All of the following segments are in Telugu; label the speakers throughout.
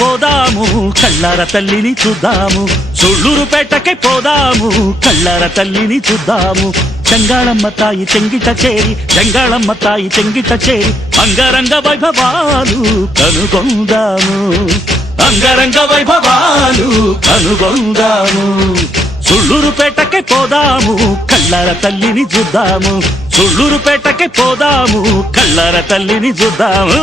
Speaker 1: పోదాము కళ్ళార తల్లిని చూద్దాము. సుళ్ళూరుపేటకి పోదాము కళ్ళార తల్లిని చూద్దాము. చెంగాళమ్మ తాయి చెంగిట చేరి చెంగాళమ్మ తాయి చెంగిట చేరి అంగరంగ వైభవాలు కనుగొందాము. అంగరంగ వైభవాలు కనుగొందాము. సుళ్ళూరుపేటకి పోదాము కళ్ళార తల్లిని చూద్దాము. సుళ్ళూరుపేటకి పోదాము కళ్ళార తల్లిని చూద్దాము.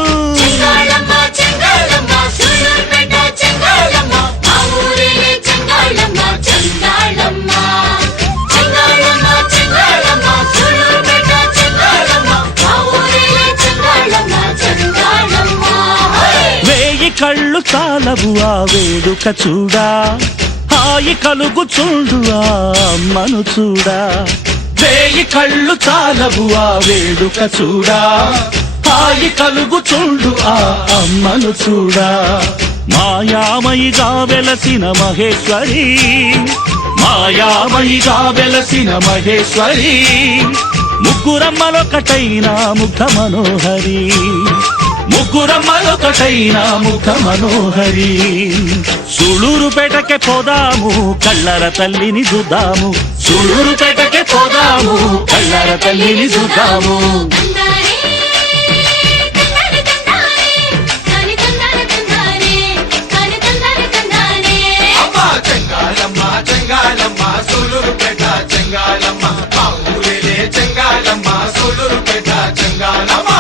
Speaker 1: కళ్ళు ఆ వేడుక చూడా? హాయి కలుగు చూడు ఆ అమ్మను చూడా? వేయి కళ్ళు చాలవు ఆ వేడుక చూడా? హాయి కలుగు చూడు ఆ అమ్మను చూడా? మాయామయిగా వెలసిన మహేశ్వరి మాయామయిగా వెలసిన మహేశ్వరి ముగ్గురమ్మలొకటైన ముగ్ధ మనోహరి. ముగ్గురమ్మలొకటైనా ముఖ మనోహరి సుళూరుపేటకే పోదాము కళ్ళర తల్లిని చూద్దాము. సుళూరుపేటకే పోదాము కళ్ళర తల్లిని చూద్దాము.
Speaker 2: చెంగాలమ్మ చెంగాలమ్మ చెంగాలమ్మ. చెంగాలమ్మ.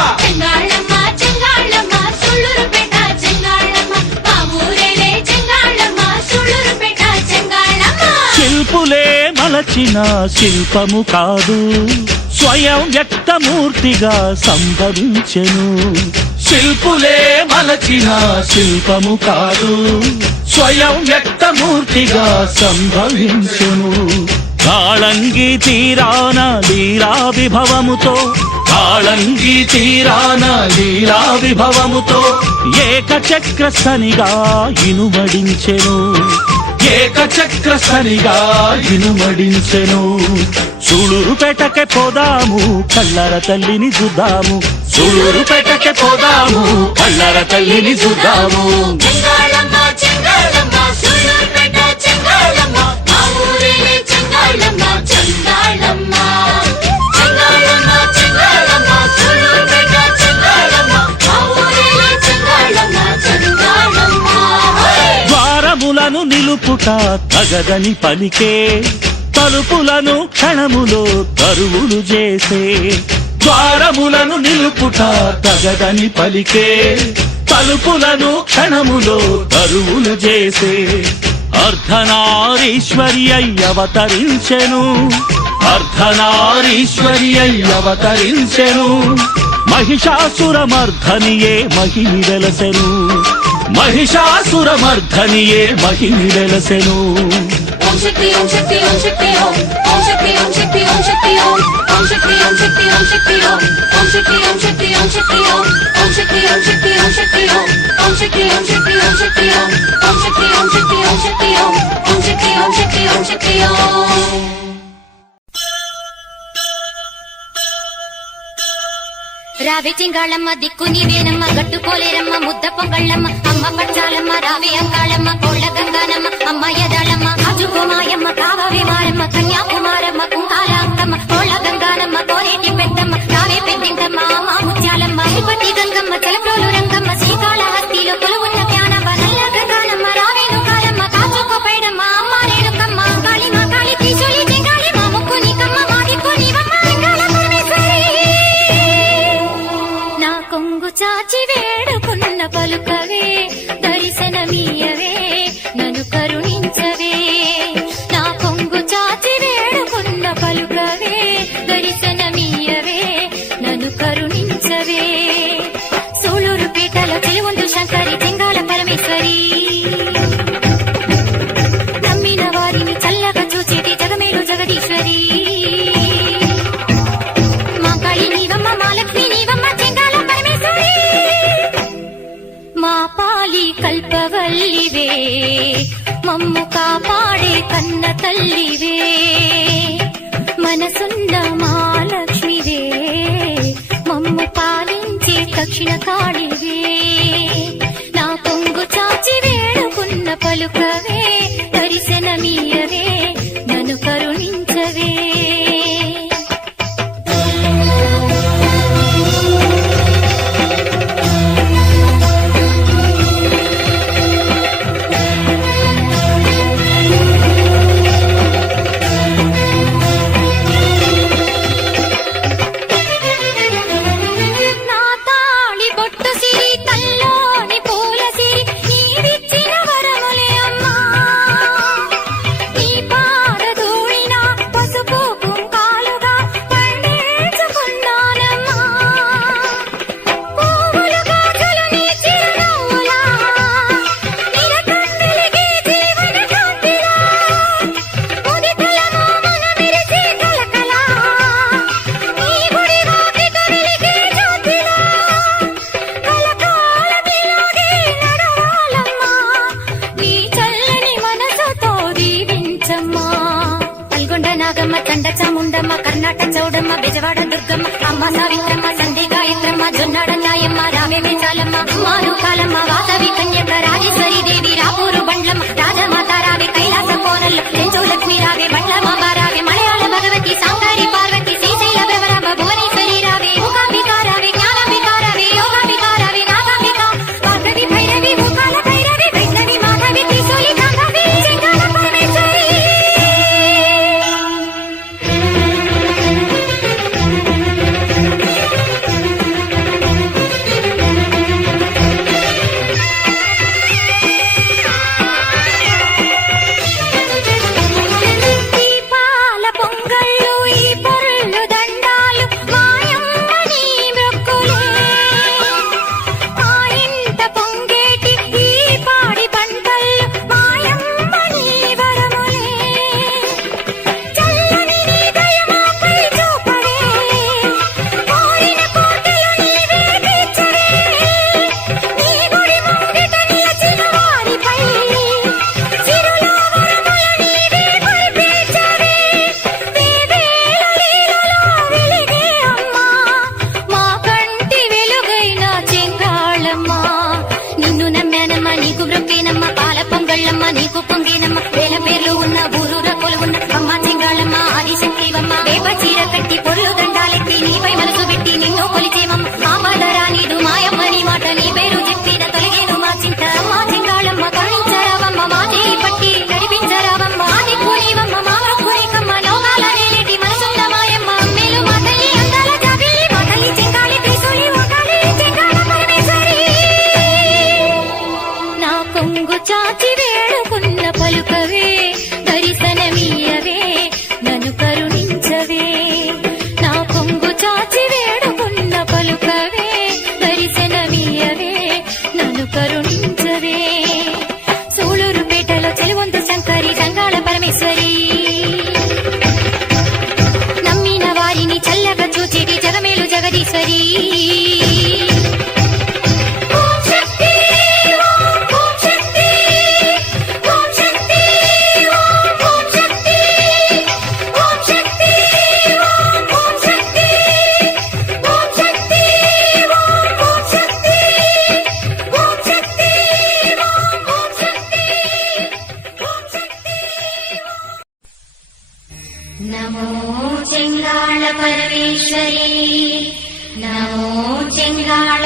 Speaker 1: శిల్పులే శిల్పము కాదు. స్వయం వ్యక్తమూర్తిగా సంభవించెను. శిల్పులే మలచిన శిల్పము కాదు. స్వయం వ్యక్తమూర్తిగా సంభవించెను. కాళంగి తీరాన లీలా విభవముతో కాళంగి తీరాన లీలా విభవముతో ఏకచక్ర సనిగా ఇనుమడించెను. ఏకచక్ర సరిగా ఇనుమడించెను. సూళూరుపేటకే పోదాము కళ్ళర తల్లిని చూద్దాము. సూళూరుపేటకే పోదాము కళ్ళర తల్లిని చూద్దాము.
Speaker 3: చెంగాళమ్మ చెంగాళమ్మ.
Speaker 1: ద్వారములను తగదని పలికే తలుపులను క్షణములో తరువులు చేసే ద్వారములను నిలుపుట తగదని పలికే తలుపులను క్షణములో తరువులు చేసే అర్ధనారీశ్వరి అవతరించెను. అర్ధనారీశ్వరి అవతరించెను. మహిషాసురమర్ధనియే మహిమి వెలసెను. మహిషాసురమర్ధనియే మహిమి వెలసెను
Speaker 3: ఓం శక్తి ఓం శక్తి ఓం శక్తి ఓం ఓం శక్తి ఓం శక్తి ఓం శక్తి ఓం ఓం శక్తి ఓం శక్తి ఓం శక్తి ఓం ఓం శక్తి ఓం శక్తి ఓం శక్తి ఓం ఓం శక్తి ఓం శక్తి ఓం శక్తి ఓం ఓం శక్తి ఓం శక్తి ఓం శక్తి ఓం ఓం శక్తి ఓం శక్తి ఓం శక్తి ఓం ఓం శక్తి ఓం శక్తి ఓం శక్తి ఓం
Speaker 4: రావే చింగాళమ్మ దిక్కు నీవేనమ్మ గట్టుకోలేరమ్మ ముద్ద పొంగళ్ళమ్మ அம்மா பச்சாலம்மா ராவி அங்காளம்மா கோல கங்கானம்மா அம்மா எதாளம்மா ராஜுகுமாயம்மா காவவே மாரம்மா கன்யாகுமாரம்மா குங்கால அக்கம்மா கோல கங்கானம்மா கோலேட்டி கங்கம்மா தலப்புற కన్న తల్లివే మనసున్న మాలక్ష్మివే మమ్ము పాలించే దక్షిణ కాళివే నా పొంగు చాచి వేడుకున్న పలుకవే 24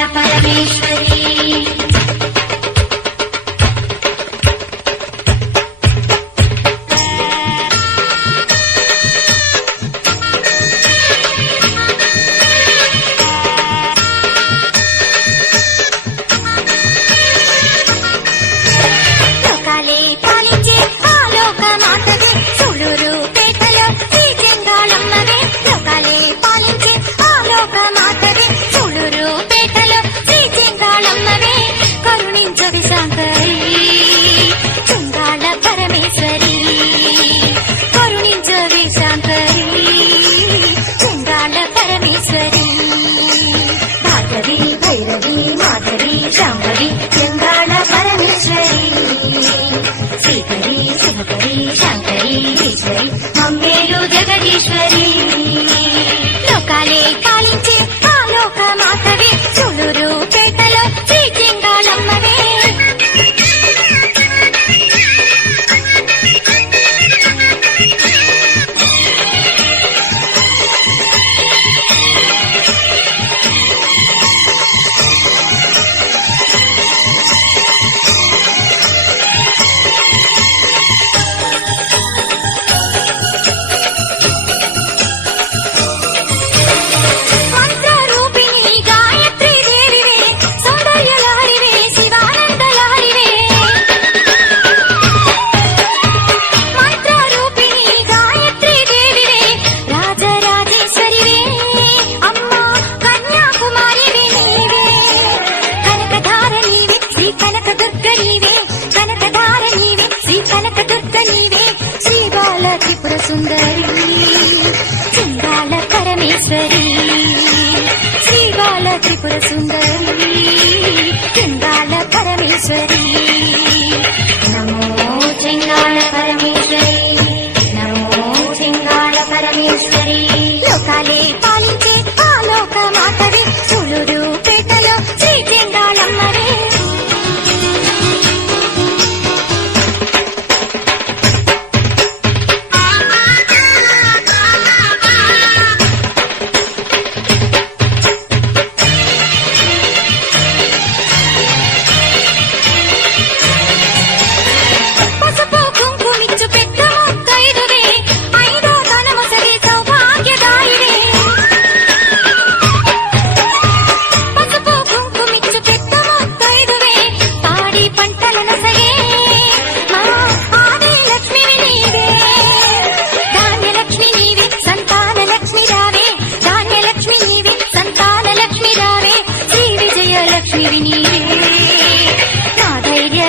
Speaker 4: para mim. మేలు జగదీశ్వరి. దుర్గ నీవే కనకధార నీవే శ్రీ కనక దుర్గ నీవే శ్రీ బాల త్రిపుర సుందరి సింగాల పరమేశ్వరి శ్రీ బాల త్రిపుర సుందరి సింగాల పరమేశ్వరి నమో సింగాల పరమేశ్వరి. నమో పాలించే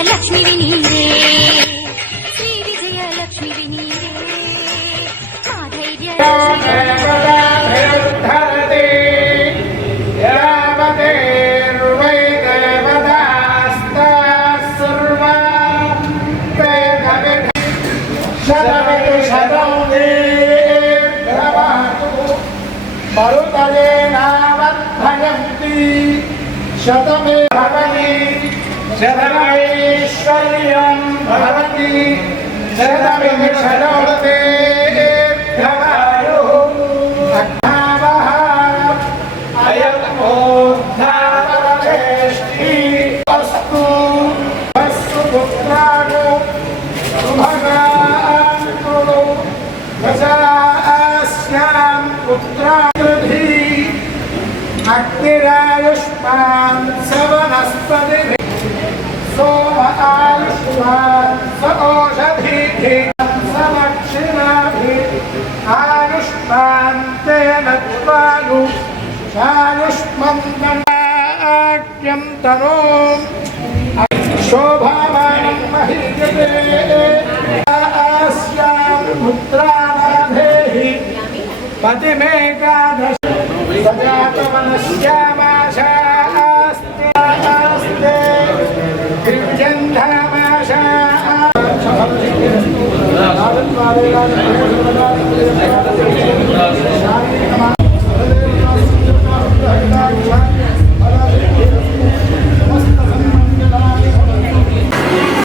Speaker 4: ధైర్య లక్ష్మివి నీవే శ్రీ విజయ లక్ష్మివి నీవే నా ధైర్య
Speaker 5: ధరతి యావదేర్వై దేవదాస్తాः సర్వా వేదవిధి శతమితి శతం దీర్ఘమాతు మరుతలేనావద్ధయంతి सोम आयुष्मा स ओषधीः समक्षिणाभिः आयुष्मान्तेन शोभामानं महिर्यते अस्यां पुत्रावधेहि पतिमेकादश सजातवनस्याम